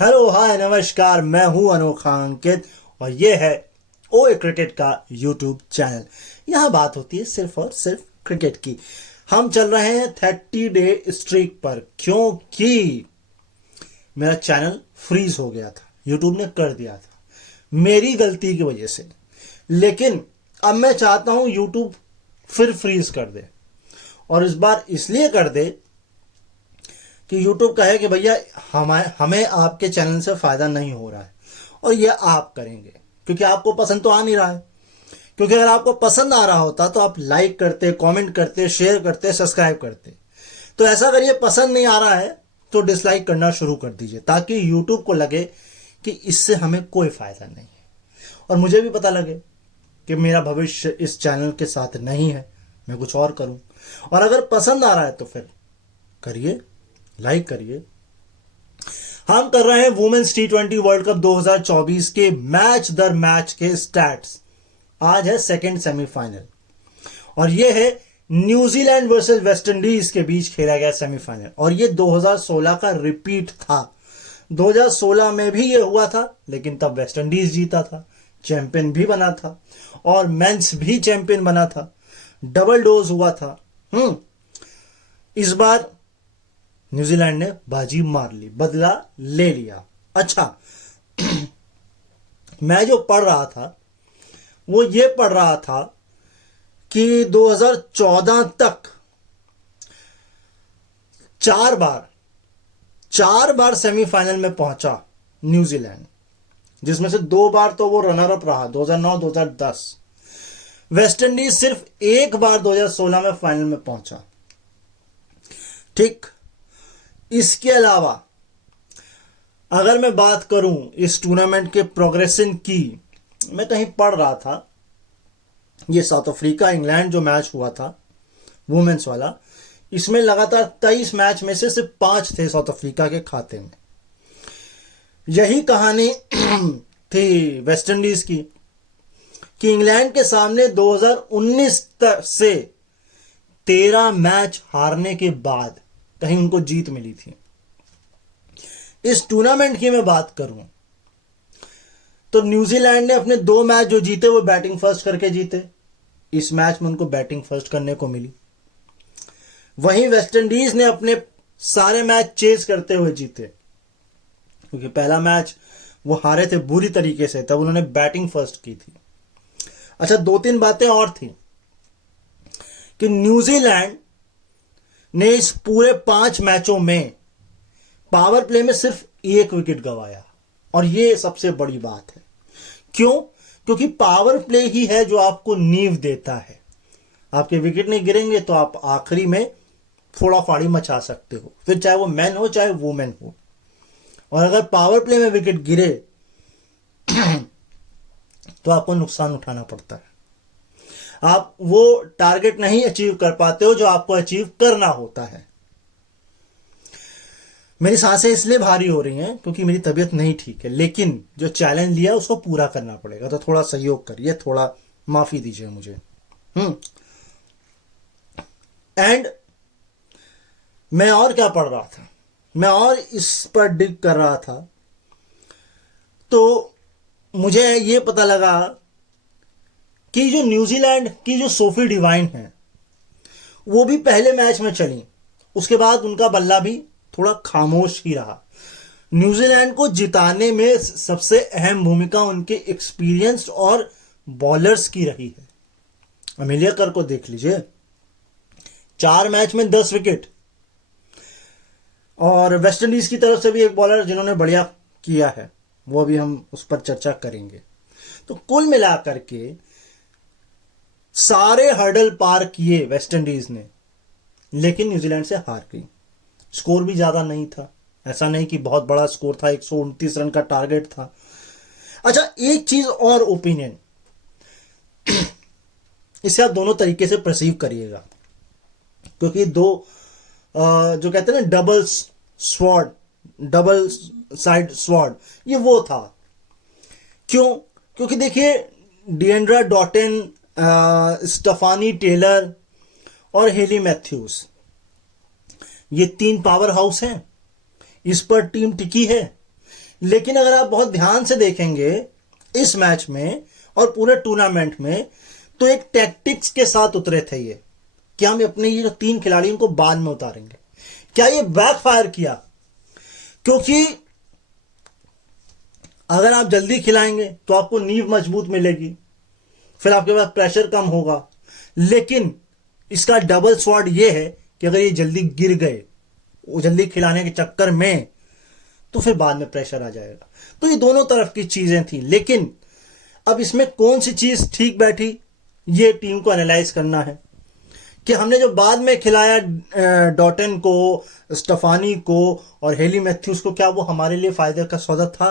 Hello hi नमस्कार, मैं हूं अनोखा अंकित और ये है ओए क्रिकेट का यूट्यूब चैनल। यहां बात होती है सिर्फ और सिर्फ क्रिकेट की। हम चल रहे हैं 30 डे स्ट्रीक पर क्योंकि मेरा चैनल फ्रीज हो गया था, यूट्यूब ने कर दिया था मेरी गलती की वजह से। लेकिन अब मैं चाहता हूं यूट्यूब फिर फ्रीज कर दे, और इस बार इसलिए कर दे कि यूट्यूब कहे कि भैया हमें आपके चैनल से फायदा नहीं हो रहा है, और ये आप करेंगे क्योंकि आपको पसंद तो आ नहीं रहा है। क्योंकि अगर आपको पसंद आ रहा होता तो आप लाइक करते, कमेंट करते, शेयर करते, सब्सक्राइब करते। तो ऐसा अगर ये पसंद नहीं आ रहा है तो डिसलाइक करना शुरू कर दीजिए, ताकि यूट्यूब को लगे कि इससे हमें कोई फायदा नहीं है, और मुझे भी पता लगे कि मेरा भविष्य इस चैनल के साथ नहीं है, मैं कुछ और करूं। और अगर पसंद आ रहा है तो फिर करिए, लाइक करिए। हम कर रहे हैं वुमेन्स T20 वर्ल्ड कप 2024 के मैच दर मैच के स्टैट्स। आज है सेकंड सेमीफाइनल, और ये है न्यूजीलैंड वर्सेस वेस्ट इंडीज के बीच खेला गया सेमीफाइनल, और ये 2016 का रिपीट था। 2016 में भी ये हुआ था, लेकिन तब वेस्ट इंडीज जीता था, चैंपियन भी बना था, और मेंस भी चैंपियन बना था, डबल डोज हुआ था। इस बार न्यूजीलैंड ने बाजी मार ली, बदला ले लिया। अच्छा, मैं जो पढ़ रहा था वो ये पढ़ रहा था कि 2014 तक चार बार सेमीफाइनल में पहुंचा न्यूजीलैंड, जिसमें से 2 बार तो वो रनर अप रहा, 2009 2010। वेस्ट इंडीज सिर्फ एक बार 2016 में फाइनल में पहुंचा। ठीक, इसके अलावा अगर मैं बात करूं इस टूर्नामेंट के प्रोग्रेशन की, मैं कहीं पढ़ रहा था, ये साउथ अफ्रीका इंग्लैंड जो मैच हुआ था वुमेन्स वाला, इसमें लगातार 23 मैच में से सिर्फ 5 थे साउथ अफ्रीका के खाते में। यही कहानी थी वेस्ट इंडीज की कि इंग्लैंड के सामने 2019 से 13 मैच हारने के बाद कहीं उनको जीत मिली थी। इस टूर्नामेंट की मैं बात करूं तो न्यूजीलैंड ने अपने 2 मैच जो जीते वो बैटिंग फर्स्ट करके जीते। इस मैच में उनको बैटिंग फर्स्ट करने को मिली। वहीं वेस्ट इंडीज ने अपने सारे मैच चेज करते हुए जीते, क्योंकि पहला मैच वो हारे थे बुरी तरीके से, तब उन्होंने बैटिंग फर्स्ट की थी। अच्छा, 2-3 बातें और थी कि न्यूजीलैंड ने इस पूरे 5 मैचों में पावर प्ले में सिर्फ 1 विकेट गंवाया, और यह सबसे बड़ी बात है। क्यों? क्योंकि पावर प्ले ही है जो आपको नींव देता है। आपके विकेट नहीं गिरेंगे तो आप आखिरी में फोड़ा फाड़ी मचा सकते हो, फिर चाहे वो मैन हो चाहे वुमेन हो। और अगर पावर प्ले में विकेट गिरे तो आपको नुकसान उठाना पड़ता है, आप वो टारगेट नहीं अचीव कर पाते हो जो आपको अचीव करना होता है। मेरी सांसें इसलिए भारी हो रही हैं क्योंकि मेरी तबीयत नहीं ठीक है, लेकिन जो चैलेंज लिया उसको पूरा करना पड़ेगा, तो थोड़ा सहयोग करिए, थोड़ा माफी दीजिए मुझे। एंड मैं और क्या पढ़ रहा था, मैं और इस पर डिग कर रहा था, तो मुझे ये पता लगा कि जो न्यूजीलैंड की जो सोफी डिवाइन है वो भी पहले मैच में चली, उसके बाद उनका बल्ला भी थोड़ा खामोश ही रहा। न्यूजीलैंड को जिताने में सबसे अहम भूमिका उनके एक्सपीरियंस्ड और बॉलर्स की रही है। अमेलिया कर को देख लीजिए, 4 मैच में 10 विकेट। और वेस्ट इंडीज की तरफ से भी एक बॉलर जिन्होंने बढ़िया किया है, वो भी हम उस पर चर्चा करेंगे। तो कुल मिलाकर के सारे हर्डल पार किए वेस्ट इंडीज ने, लेकिन न्यूजीलैंड से हार गई। स्कोर भी ज्यादा नहीं था, ऐसा नहीं कि बहुत बड़ा स्कोर था, 129 रन का टारगेट था। अच्छा, एक चीज और ओपिनियन, इसे आप दोनों तरीके से परसीव करिएगा, क्योंकि जो कहते हैं ना डबल साइड स्वॉर्ड, ये वो था। क्यों? क्योंकि देखिए, डिएंड्रा डॉटेन, स्टेफानी टेलर और हेली मैथ्यूज, ये 3 पावर हाउस हैं, इस पर टीम टिकी है। लेकिन अगर आप बहुत ध्यान से देखेंगे इस मैच में और पूरे टूर्नामेंट में, तो एक टैक्टिक्स के साथ उतरे थे ये कि हम अपने ये जो 3 खिलाड़ी इनको बाद में उतारेंगे। क्या ये बैकफायर किया? क्योंकि अगर आप जल्दी खिलाएंगे तो आपको नींव मजबूत मिलेगी, फिर आपके पास प्रेशर कम होगा। लेकिन इसका डबल स्वॉर्ड ये है कि अगर ये जल्दी गिर गए जल्दी खिलाने के चक्कर में, तो फिर बाद में प्रेशर आ जाएगा। तो ये दोनों तरफ की चीजें थी। लेकिन अब इसमें कौन सी चीज ठीक बैठी, ये टीम को एनालाइज करना है कि हमने जो बाद में खिलाया डॉटन को, स्टेफानी को और हेली मैथ्यूज को, क्या वो हमारे लिए फायदे का सौदा था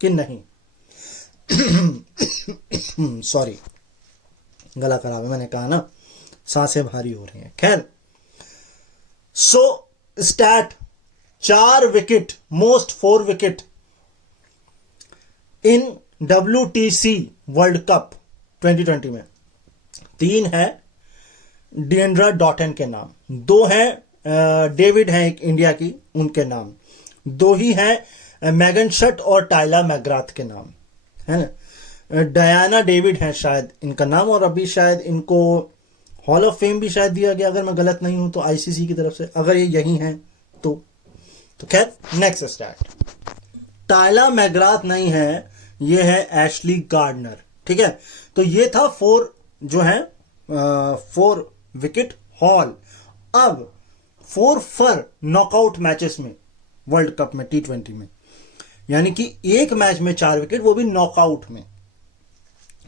कि नहीं? सॉरी, गला खराब है, मैंने कहा ना, सांसें भारी हो रही हैं। खैर, so stat 4 wicket, most 4 wicket in WTC world cup 2020 में। 3 है डिएंड्रा डॉटन के नाम, 2 है डेविड हैं एक इंडिया की, उनके नाम, 2 ही है मैगन शट और टाइला मैकग्राथ के नाम, है ना। डायना डेविड हैं शायद इनका नाम, और अभी शायद इनको हॉल ऑफ फेम भी शायद दिया गया, अगर मैं गलत नहीं हूं तो ICC की तरफ से, अगर ये यही हैं तो खैर, नेक्स्ट स्टैट। टाइला मैकग्राथ नहीं है, ये है एशली गार्डनर, ठीक है। तो ये था 4 जो है 4 विकेट हॉल। अब 4 फर नॉकआउट मैचेस में वर्ल्ड कप में T20 में, यानी कि एक मैच में 4 विकेट, वो भी नॉकआउट में।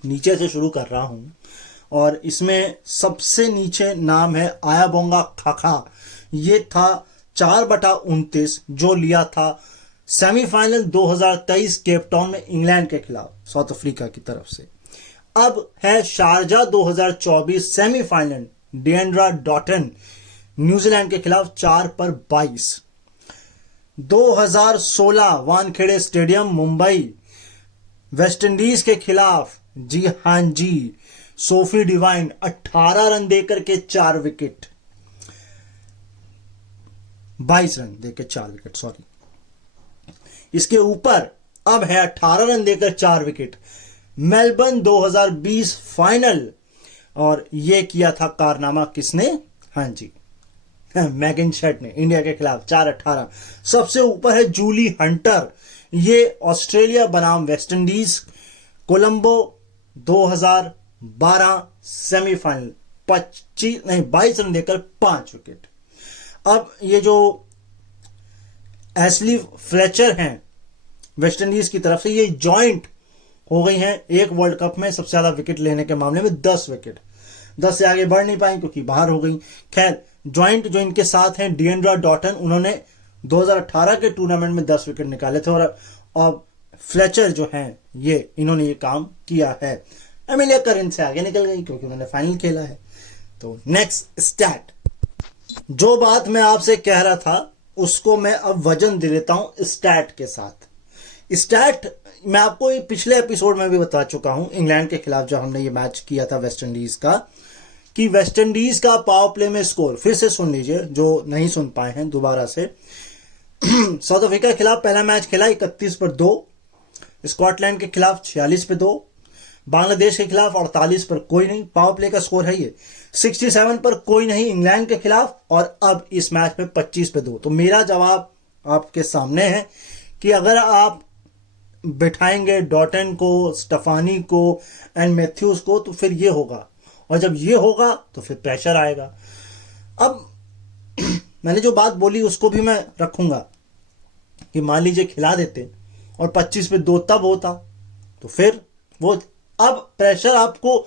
नीचे से शुरू कर रहा हूं और इसमें सबसे नीचे नाम है आयाबोंगा खाखा। ये था 4/29 जो लिया था सेमीफाइनल 2023 केप टाउन में इंग्लैंड के खिलाफ, साउथ अफ्रीका की तरफ से। अब है Sharjah 2024 semifinal, Deandra Dottin New Zealand के खिलाफ 4/22। 2016 Wankhede stadium Mumbai, West Indies के खिलाफ, जी हां जी, सोफी डिवाइन 18 रन देकर के 4 विकेट, 22 रन देकर 4 विकेट, सॉरी। इसके ऊपर अब है 18 रन देकर 4 विकेट मेलबर्न 2020 फाइनल, और यह किया था कारनामा किसने? हां जी, मैगन शट ने, इंडिया के खिलाफ 4/18। सबसे ऊपर है जूली हंटर, ये ऑस्ट्रेलिया बनाम West Indies, Colombo 2012 semifinal, 22 run देकर 5 विकेट। अब ये जो एशली फ्लेचर हैं वेस्ट इंडीज की तरफ से, ये जॉइंट हो गई हैं एक वर्ल्ड कप में सबसे ज्यादा विकेट लेने के मामले में, 10 विकेट। 10 से आगे बढ़ नहीं पाई क्योंकि बाहर हो गई। खैर, जॉइंट जो इनके साथ हैं डिएंड्रा डॉटन, उन्होंने 2018 के टूर्नामेंट में 10 विकेट निकाले थे, और फ्लेचर जो हैं इन्होंने ये काम किया है। एमिलिया करिन से आगे निकल गई क्योंकि उन्होंने फाइनल खेला है। तो नेक्स्ट स्टैट, जो बात मैं आपसे कह रहा था उसको मैं अब वजन दे देता हूं स्टैट के साथ। स्टैट मैं आपको पिछले एपिसोड में भी बता चुका हूं, इंग्लैंड के खिलाफ जब हमने ये मैच किया था वेस्ट इंडीज का, कि वेस्ट इंडीज का पावर प्ले में स्कोर, फिर से सुन लीजिए जो नहीं सुन पाए हैं दोबारा से। साउथ अफ्रीका के खिलाफ पहला मैच खेला 31/2, स्कॉटलैंड के खिलाफ 46/2, बांग्लादेश के खिलाफ 48 पर कोई नहीं, पावर प्ले का स्कोर है ये। 67 पर कोई नहीं इंग्लैंड के खिलाफ, और अब इस मैच में 25/2। तो मेरा जवाब आपके सामने है कि अगर आप बिठाएंगे डॉटन को, स्टेफानी को एंड मैथ्यूज को, तो फिर ये होगा, और जब ये होगा तो फिर प्रेशर आएगा। अब मैंने जो बात बोली उसको भी मैं रखूंगा कि मान लीजिए खिला देते और 25/2 तब होता, तो फिर वो, अब प्रेशर आपको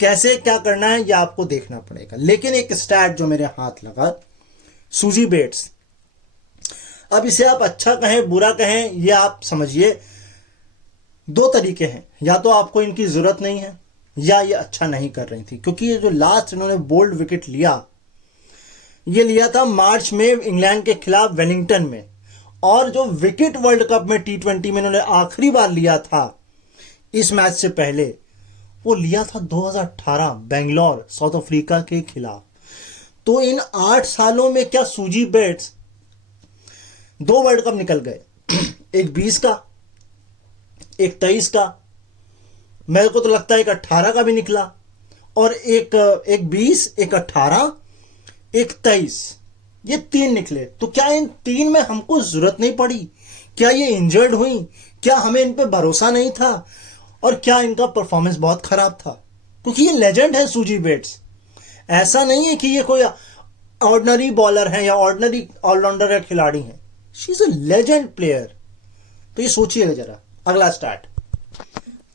कैसे क्या करना है ये आपको देखना पड़ेगा। लेकिन एक स्टैट जो मेरे हाथ लगा, सूजी बेट्स, अब इसे आप अच्छा कहें बुरा कहें ये आप समझिए, 2 तरीके हैं, या तो आपको इनकी जरूरत नहीं है या ये अच्छा नहीं कर रही थी। क्योंकि ये जो लास्ट इन्होंने बोल्ड विकेट लिया, ये लिया था मार्च में इंग्लैंड के खिलाफ वेलिंगटन में, और जो विकेट वर्ल्ड कप में T20 में इन्होंने आखिरी बार लिया था इस मैच से पहले, वो लिया था 2018 बेंगलोर साउथ अफ्रीका के खिलाफ। तो इन 8 सालों में क्या सूजी बेट्स 2 वर्ल्ड कप निकल गए, एक 20 का, एक 23 का, मेरे को तो लगता है एक 18 का भी निकला, और एक 20, एक 18, एक 23, ये 3 निकले। तो क्या इन 3 में हमको जरूरत नहीं पड़ी? क्या ये इंजर्ड हुई? क्या हमें इन पे भरोसा नहीं था? और क्या इनका परफॉर्मेंस बहुत खराब था? क्योंकि ये लेजेंड है सूजी बेट्स। ऐसा नहीं है कि ये कोई ऑर्डिनरी बॉलर है या ऑर्डिनरी ऑलराउंडर या खिलाड़ी है। She is a legend player. तो ये सोचिएगा जरा। अगला स्टार्ट।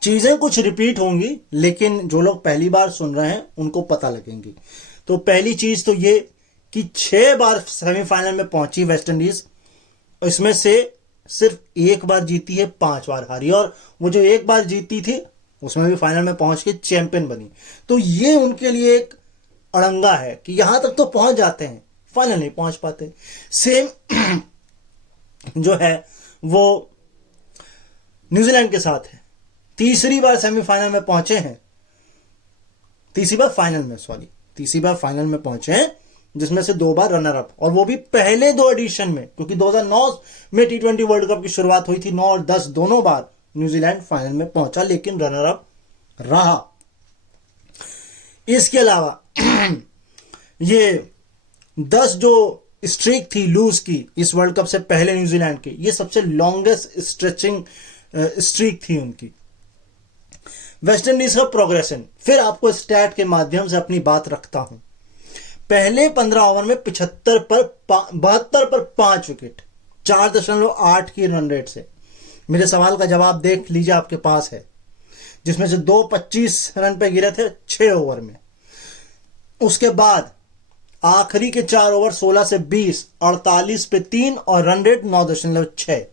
चीजें कुछ रिपीट होंगी, लेकिन जो लोग पहली बार सुन रहे हैं उनको पता लगेंगी। तो पहली चीज तो ये कि 6 बार सेमीफाइनल में पहुंची वेस्ट इंडीज, इसमें से सिर्फ 1 बार जीती है, 5 बार हारी, और वो जो 1 बार जीती थी उसमें भी फाइनल में पहुंच के चैंपियन बनी। तो ये उनके लिए एक अड़ंगा है कि यहां तक तो पहुंच जाते हैं, फाइनल नहीं पहुंच पाते। सेम जो है वो न्यूजीलैंड के साथ है। तीसरी बार सेमीफाइनल में पहुंचे हैं, तीसरी बार फाइनल में पहुंचे हैं, जिसमें से 2 बार रनर अप, और वो भी पहले 2 एडिशन में, क्योंकि 2009 में T20 वर्ल्ड कप की शुरुआत हुई थी। 9 और 10 दोनों बार न्यूजीलैंड फाइनल में पहुंचा, लेकिन रनर अप रहा। इसके अलावा ये 10 जो स्ट्रीक थी लूज की इस वर्ल्ड कप से पहले न्यूजीलैंड की, ये सबसे लॉन्गेस्ट स्ट्रेचिंग स्ट्रीक थी उनकी। वेस्ट इंडीज का प्रोग्रेशन, फिर आपको स्टैट के माध्यम से अपनी बात रखता हूं। पहले 15 ओवर में 72 पर 5 विकेट, 4.8 की रन रेट से। मेरे सवाल का जवाब देख लीजिए, आपके पास है, जिसमें से 2 25 रन पे गिरे थे 6 ओवर में। उसके बाद आखिरी के 4 ओवर 16 से 20, 48 पे 3 और रन रेट 9.6।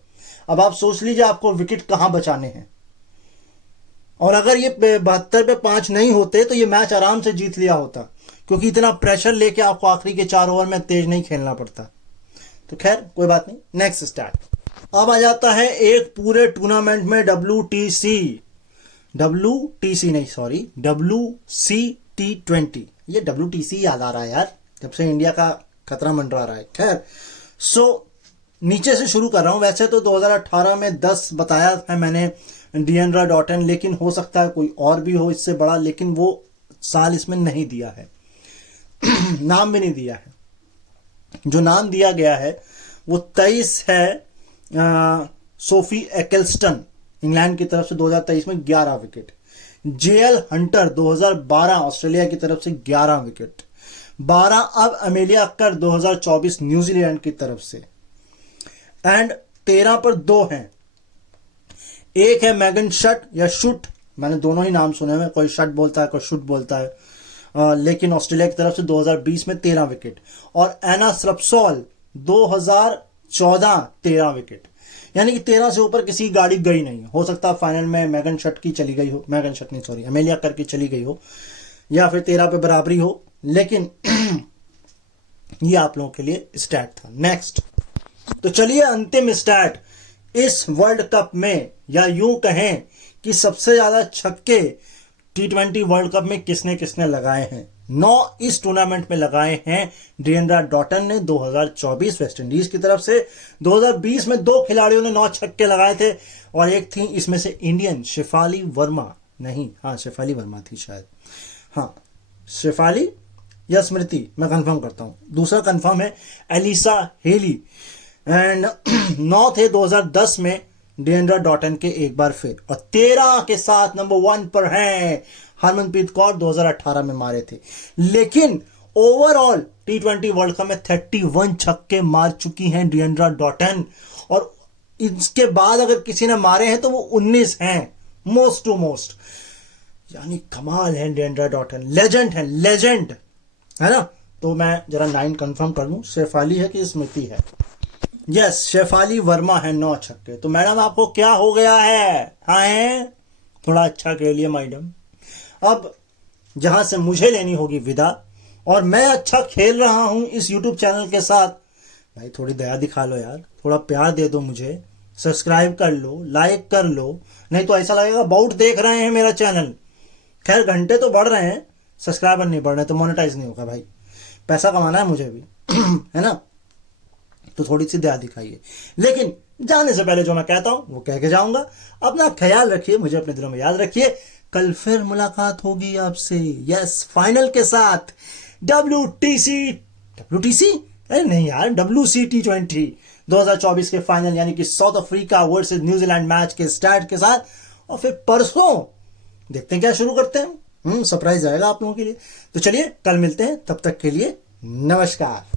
अब आप सोच लीजिए आपको विकेट कहां बचाने हैं। और अगर ये 72 पे 5 नहीं होते तो ये मैच आराम से जीत लिया होता, क्योंकि इतना प्रेशर लेके आपको आखिरी के 4 ओवर में तेज नहीं खेलना पड़ता। तो खैर कोई बात नहीं, नेक्स्ट स्टार्ट। अब आ जाता है एक पूरे टूर्नामेंट में WC T20। ये WTC याद आ रहा है यार, जब से इंडिया का खतरा मंडरा रहा है। खैर नीचे से शुरू कर रहा हूं। वैसे तो 2018 में 10 बताया है मैंने, डिएंड्रा डॉटन, लेकिन हो सकता है कोई और भी हो इससे बड़ा, लेकिन वो साल इसमें नहीं दिया है। नाम भी नहीं दिया है। जो नाम दिया गया है वो 23 है, सोफी एकेल्स्टन, इंग्लैंड की तरफ से 2023 में 11 विकेट। जेएल हंटर 2012 ऑस्ट्रेलिया की तरफ से 11 विकेट। 12 अब अमेलिया अक्कर 2024 न्यूजीलैंड की तरफ से, एंड 13 पर 2 हैं। एक है मैगन शट या शुट, मैंने दोनों ही नाम सुने हुए, कोई शट बोलता है कोई शुट बोलता है, लेकिन ऑस्ट्रेलिया की तरफ से 2020 में 13 विकेट। और एना स्रप्सॉल 2014 13 विकेट, यानी कि 13 से ऊपर किसी गाड़ी गई नहीं। हो सकता है फाइनल में मैगन शट की चली गई हो, अमेलिया कर की चली गई हो, या फिर 13 पे बराबरी हो, लेकिन ये आप लोगों के लिए स्टैट था। नेक्स्ट, तो चलिए अंतिम स्टैट इस वर्ल्ड कप में, या यूं कहें कि सबसे ज्यादा छक्के T20 वर्ल्ड कप में किसने किसने लगाए हैं। 9 इस टूर्नामेंट में लगाए हैं डिएंड्रा डॉटन ने 2024 वेस्ट इंडीज की तरफ से। 2020 में 2 खिलाड़ियों ने 9 छक्के लगाए थे, और एक थी इसमें से इंडियन, शेफाली वर्मा, नहीं हाँ शेफाली वर्मा थी शायद, हाँ शेफाली या स्मृति, मैं कंफर्म करता हूं। दूसरा कंफर्म है एलिसा हेली। एंड 9 थे 2010 में डिएंड्रा डॉटन के एक बार फिर, और 13 के साथ नंबर 1 पर हैं हरमनप्रीत कौर, 2018 में मारे थे। लेकिन ओवरऑल T20 वर्ल्ड कप में 31 छक्के मार चुकी हैं डिएंड्रा डॉटन, और इसके बाद अगर किसी ने मारे हैं तो वो 19 हैं, मोस्ट टू मोस्ट। यानी कमाल है डिएंड्रा डॉटन, लेजेंड है ना। तो मैं जरा 9 कंफर्म कर लूं, शेफाली है कि स्मृति है। यस, शेफाली वर्मा है 9 छक्के। तो मैडम आपको क्या हो गया है? हाँ है, थोड़ा अच्छा खेलिए मैडम। अब जहां से मुझे लेनी होगी विदा, और मैं अच्छा खेल रहा हूं इस YouTube चैनल के साथ, भाई थोड़ी दया दिखा लो यार, थोड़ा प्यार दे दो मुझे, सब्सक्राइब कर लो, लाइक कर लो, नहीं तो ऐसा लगेगा बहुत देख रहे हैं मेरा चैनल। खैर घंटे तो बढ़ रहे हैं, सब्सक्राइबर नहीं बढ़ रहे, तो मोनेटाइज नहीं होगा भाई, पैसा कमाना है मुझे भी है ना। तो थोड़ी सी दया दिखाइए। लेकिन जाने से पहले जो मैं कहता हूं वो कह के जाऊंगा। अपना ख्याल रखिए, मुझे अपने दिलों में याद रखिए। कल फिर मुलाकात होगी आपसे, यस, फाइनल के साथ। WTC अरे नहीं यार, WC T20 2024 के फाइनल यानी कि south Africa versus New Zealand match के स्टार्ट के साथ। और फिर परसों देखते हैं क्या शुरू करते हैं। सरप्राइज आएगा आप लोगों के लिए। तो चलिए कल मिलते हैं, तब तक के लिए नमस्कार।